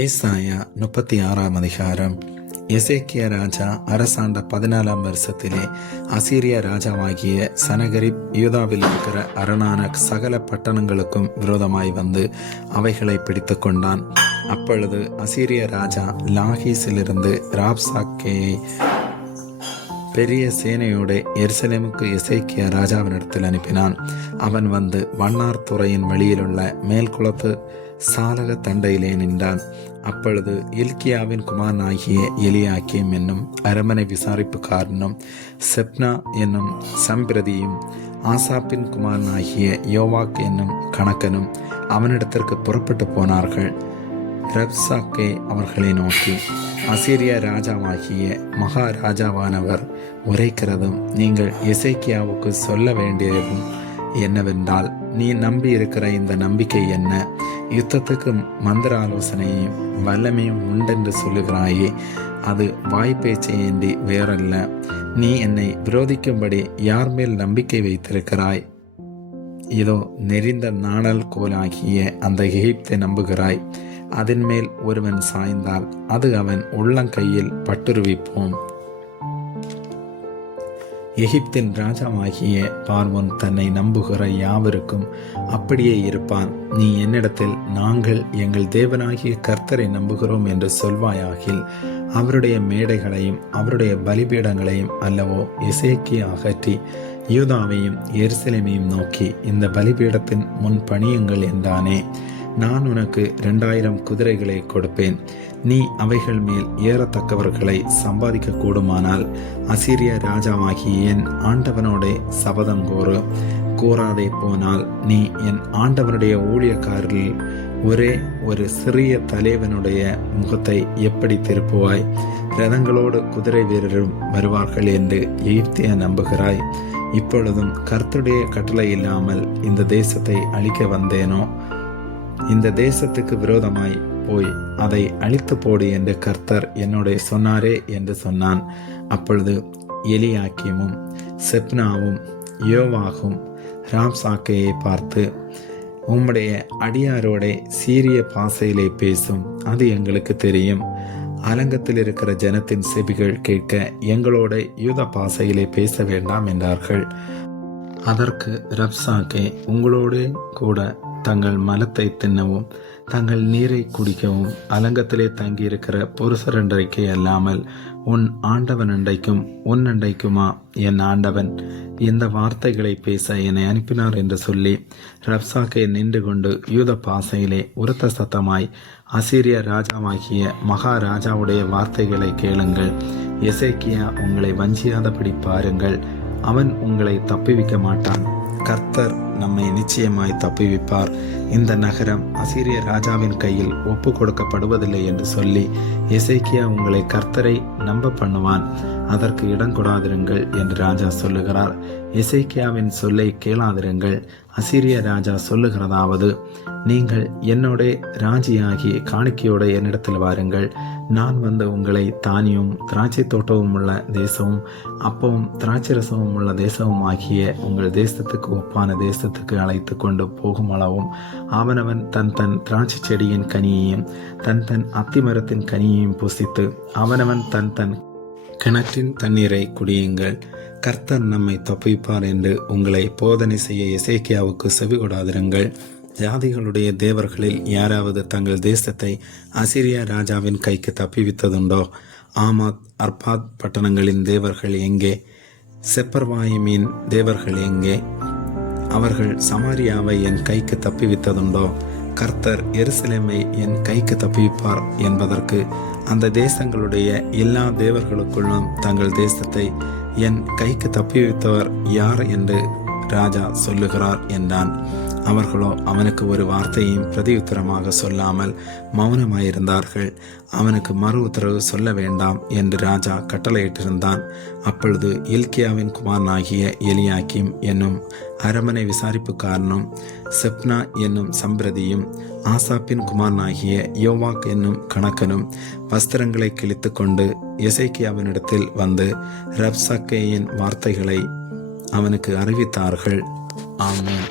ஏசாயா 36 அதிகாரம். எசேக்கியா ராஜா அரசாண்ட 14 வருஷத்திலே அசீரியா ராஜாவாகிய சனகரிப் யூதாவில் இருக்கிற அரணான சகல பட்டணங்களுக்கும் விரோதமாய் வந்து அவைகளை பிடித்து கொண்டான். அப்பொழுது அசீரிய ராஜா லாகீஸிலிருந்து ராப்சாக்கேயை பெரிய சேனையோடு எருசலேமுக்கு எசேக்கியா ராஜாவினிடத்தில் அனுப்பினான். அவன் வந்து வண்ணார் துறையின் வழியிலுள்ள மேல்குளத்து சாலக தண்டையிலே நின்றான். அப்பொழுது இல்கியாவின் குமாரனாகிய எலியாக்கீம் என்னும் அரமனை விசாரிப்புக்காரனும் செப்னா என்னும் சம்பிரதியும் ஆசாப்பின் குமாரனாகிய யோவாக் என்னும் கணக்கனும் அவனிடத்திற்கு புறப்பட்டு போனார்கள். ரப்சாக்கே அவர்களை நோக்கி, அசீரியா ராஜாவாகிய மகாராஜாவானவர் உரைக்கிறதும் நீங்கள் எசேக்கியாவுக்கு சொல்ல வேண்டியதும் என்னவென்றால், நீ நம்பி இருக்கிற இந்த நம்பிக்கை என்ன? யுத்தத்துக்கு மந்திர ஆலோசனையும் வல்லமையும் உண்டென்று சொல்லுகிறாயே, அது வாய்ப்பேச்சையேண்டி வேறல்ல. நீ என்னை விரோதிக்கும்படி யார் மேல் நம்பிக்கை வைத்திருக்கிறாய்? இதோ நெறிந்த நாணல் கோலாகிய அந்த எகிப்தை நம்புகிறாய். அதன் மேல் ஒருவன் சாய்ந்தால் அது அவன் உள்ளங்கையில் பட்டுருவிப்போம். எகிப்தின் ராஜாவாகிய பார்வோன் தன்னை நம்புகிற யாவருக்கும் அப்படியே இருப்பான். நீ என்னிடத்தில் நாங்கள் எங்கள் தேவனாகிய கர்த்தரை நம்புகிறோம் என்று சொல்வாயாகில் அவருடைய மேடைகளையும் அவருடைய பலிபீடங்களையும் அல்லவோ எசேக்கியா அகற்றி யூதாவையும் எருசலேமையும் நோக்கி இந்த பலிபீடத்தின் முன் பணியுங்கள் என்றானே. நான் உனக்கு 2000 குதிரைகளை கொடுப்பேன். நீ அவைகள் மேல் ஏறத்தக்கவர்களை சம்பாதிக்க கூடுமானால் அசீரியா ராஜாவாகிய என் ஆண்டவனோட சபதம் கூறாதே போனால் நீ என் ஆண்டவனுடைய ஊழியக்காரரில் ஒரே ஒரு சிறிய தலைவனுடைய முகத்தை எப்படி திருப்புவாய்? ரதங்களோடு குதிரை வீரரும் வருவார்கள் என்று எகிப்தியா நம்புகிறாய்? இப்பொழுதும் கர்த்தருடைய கட்டளை இல்லாமல் இந்த தேசத்தை அழிக்க வந்தேனோ? இந்த தேசத்துக்கு விரோதமாய் போய் அதை அழித்து போடு என்று கர்த்தர் என்னோட சொன்னாரே என்று சொன்னான். அப்பொழுது எலியாக்கீமும் செப்னாவும் யோவாகும் ராப்சாக்கேயை பார்த்து, உம்முடைய அடியாரோட சீரிய பாசையிலே பேசும், அது எங்களுக்கு தெரியும். அலங்கத்தில் இருக்கிற ஜனத்தின் செவிகள் கேட்க எங்களோட யூத பாசையிலே பேச வேண்டாம் என்றார்கள். அதற்கு ரப்சாக்கே, உங்களோடு கூட தங்கள் மலத்தை தின்னவும் தங்கள் நீரை குடிக்கவும் அலங்கத்திலே தங்கியிருக்கிற புருஷரண்டைக்கே அல்லாமல் உன் ஆண்டவன் அண்டைக்கும் உன் அண்டைக்குமா என் ஆண்டவன் இந்த வார்த்தைகளை பேச என்னை அனுப்பினார் என்று சொல்லி ரப்சாக்கே நின்று கொண்டு யூத பாசையிலே உரத்த சத்தமாய், அசீரியா ராஜாவாகிய மகாராஜாவுடைய வார்த்தைகளை கேளுங்கள். எசேக்கியா உங்களை வஞ்சியாதபடி பாருங்கள். அவன் உங்களை தப்புவிக்க மாட்டான். கர்த்தர் நம்மை நிச்சயமாய் தப்புவிப்பார். இந்த நகரம் அசீரிய ராஜாவின் கையில் ஒப்பு கொடுக்கப்படுவதில்லை என்று சொல்லி எசேக்கியா உங்களை கர்த்தரை நம்ப பண்ணுவான். அதற்கு இடம் கொடாதிருங்கள் என்று ராஜா சொல்லுகிறார். எசேக்கியாவின் சொல்லை கேளாதிருங்கள். அசீரிய ராஜா சொல்லுகிறதாவது, நீங்கள் என்னோட ராஜியாகி காணிக்கையோட என்னிடத்தில் வாருங்கள். நான் வந்து உங்களை தானியும் திராட்சை தோட்டமும் உள்ள தேசமும் அப்பவும் திராட்சரசமும் உள்ள தேசமும் ஆகிய உங்கள் தேசத்துக்கு ஒப்பான தேசத்துக்கு அழைத்து கொண்டு போகும் அளவும் அவனவன் தன் தன் திராட்சை செடியின் கனியையும் தன் தன் அத்திமரத்தின் கனியையும் புசித்து அவனவன் தன் தன் கிணற்றின் தண்ணீரை குடியுங்கள். கர்த்தர் நம்மை தப்புவிப்பார் என்று உங்களை போதனை செய்ய எசேக்கியாவுக்கு செவி கொடாதிருங்கள். ஜாதிகளுடைய தேவர்களில் யாராவது தங்கள் தேசத்தை அசீரியா ராஜாவின் கைக்கு தப்பிவித்ததுண்டோ? ஆமாத் அர்பாத் பட்டணங்களின் தேவர்கள் எங்கே? செப்பர்வாயிமின் தேவர்கள் எங்கே? அவர்கள் சமாரியாவை என் கைக்கு தப்பிவித்ததுண்டோ? கர்த்தர் எருசலேமை என் கைக்கு தப்பிவிப்பார் என்பதற்கு அந்த தேசங்களுடைய எல்லா தேவர்களுக்குள்ளும் தங்கள் தேசத்தை என் கைக்கு தப்பிவித்தவர் யார் என்று ராஜா சொல்லுகிறார் என்றான். அவர்களோ அவனுக்கு ஒரு வார்த்தையும் பிரதியுத்தரமாக சொல்லாமல் மௌனமாயிருந்தார்கள். அவனுக்கு மறு உத்தரவு சொல்ல வேண்டாம் என்று ராஜா கட்டளையிட்டிருந்தான். அப்பொழுது இல்கியாவின் குமாரனாகிய எலியாக்கீம் என்னும் அரமனை விசாரிப்புக்காரனும் செப்னா என்னும் சம்பிரதியும் ஆசாப்பின் குமாரனாகிய யோவாக் என்னும் கணக்கனும் வஸ்திரங்களை கிழித்து கொண்டு எசேக்கியாவினிடத்தில் வந்து ரப்சாக்கேயின் வார்த்தைகளை அவனுக்கு அறிவித்தார்கள். ஆமென்.